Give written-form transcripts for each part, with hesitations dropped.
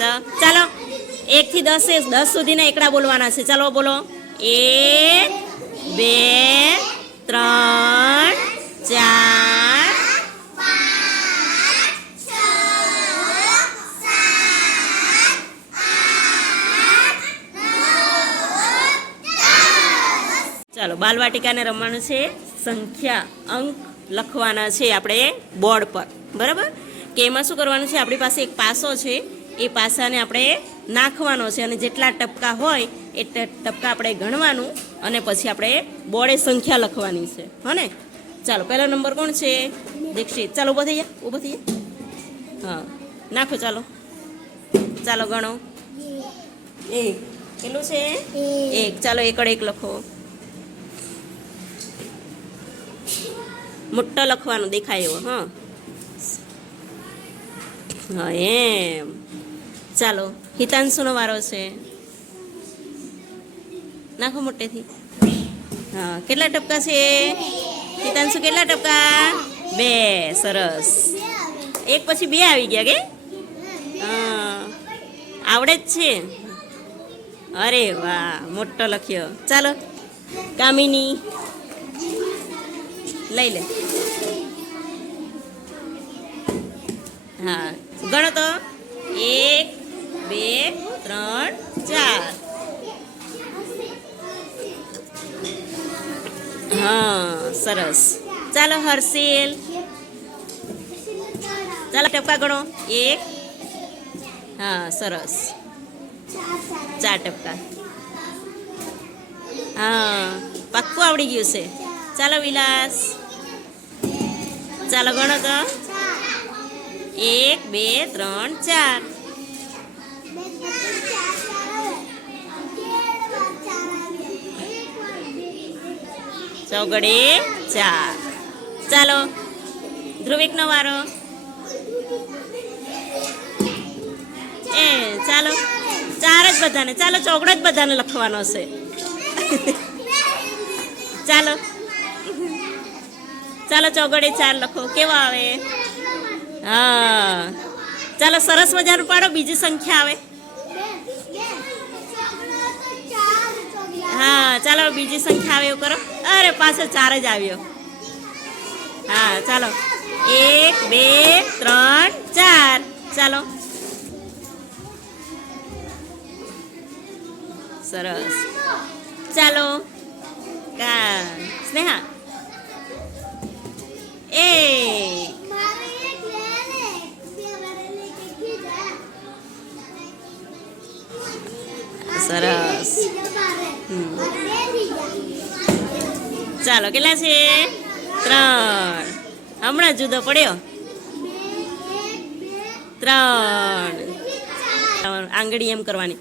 તો ચાલો 1 થી 10 સુધીના એકડા બોલવાના છે. ચાલો બોલો. 1 2 3 4 ચાલો બાલવાટિકાને રમવાનું છે. સંખ્યા અંક લખવાના છે આપણે બોર્ડ પર, બરાબર? કે એમાં શું કરવાનું છે, આપણી પાસે એક પાસો છે, એ પાસાને આપણે નાખવાનો છે અને જેટલા ટપકા હોય એ ટપકા આપણે ગણવાનું અને પછી આપણે બોર્ડે સંખ્યા લખવાની છે. હો ને? ચાલો પહેલો નંબર કોણ છે? દીક્ષિત. ચાલો ઊભો થઈ જા. હા નાખો. ચાલો ચાલો ગણો. 1 કેટલું છે? 1. ચાલો એકડ 1 લખો. મોટો લખવાનો દેખાય એવો. હા હા એમ. ચાલો હિતાંશુનો વારો છે. નાખો મોટેથી. હા કેટલા ટપકા છે હિતાંશુ? કેટલા ટપકા? 2. સરસ. 1 પછી 2 આવી ગયા કે? હા આવડે જ છે. અરે વાહ, મોટો લખ્યો. ચાલો કામિની લઈ લે. હા ગણો તો. 1 2 3 4. હા સરસ. ચાલો હર્ષિલ. ચાલો ટપકા ગણો. 1. હા સરસ. 4 ટપકા. હા પાક્કું આવડી ગયું છે. ચાલો વિલાસ. ચાલો ગણો તો. 1 2 3 4. ચોગડે 4. ચાલો ધ્રુવિકનો વારો. ચાલો 4 જ બધાને. ચાલો ચોગડો જ બધાને લખવાનો છે. ચાલો ચાલો ચોગડે 4 લખો. કેવો આવે? હા ચાલો સરસ મજાનું પાડો. બીજી સંખ્યા આવે. હા ચાલો બીજી સંખ્યા આવે એવું કરો. અરે પાછો 4 જ આવ્યો. હા ચાલો 1 2 3 4. ચાલો સરસ. ચાલો સ્નેહા. 1. સરસ. ચાલો કેટલા છે? 3. હમણાં જુદો પડ્યો. 3 આંગળી એમ કરવાની.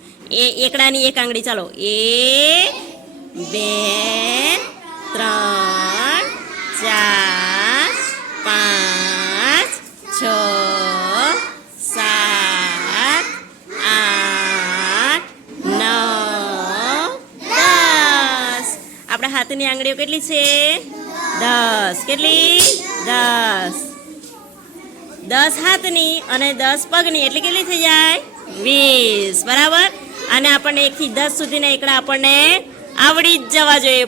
એકડાની 1 આંગળી. ચાલો 1 2 3 4 5 6 7 8 9 10. આપણા હાથની આંગળીઓ કેટલી છે? 10. કેટલી? 10. 10 હાથની અને 10 પગની એટલે કેટલી થઈ જાય? 20. બરાબર. અને આપણને 1 થી 10 સુધીના એકડા આપણને આવડી જ જવા જોઈએ.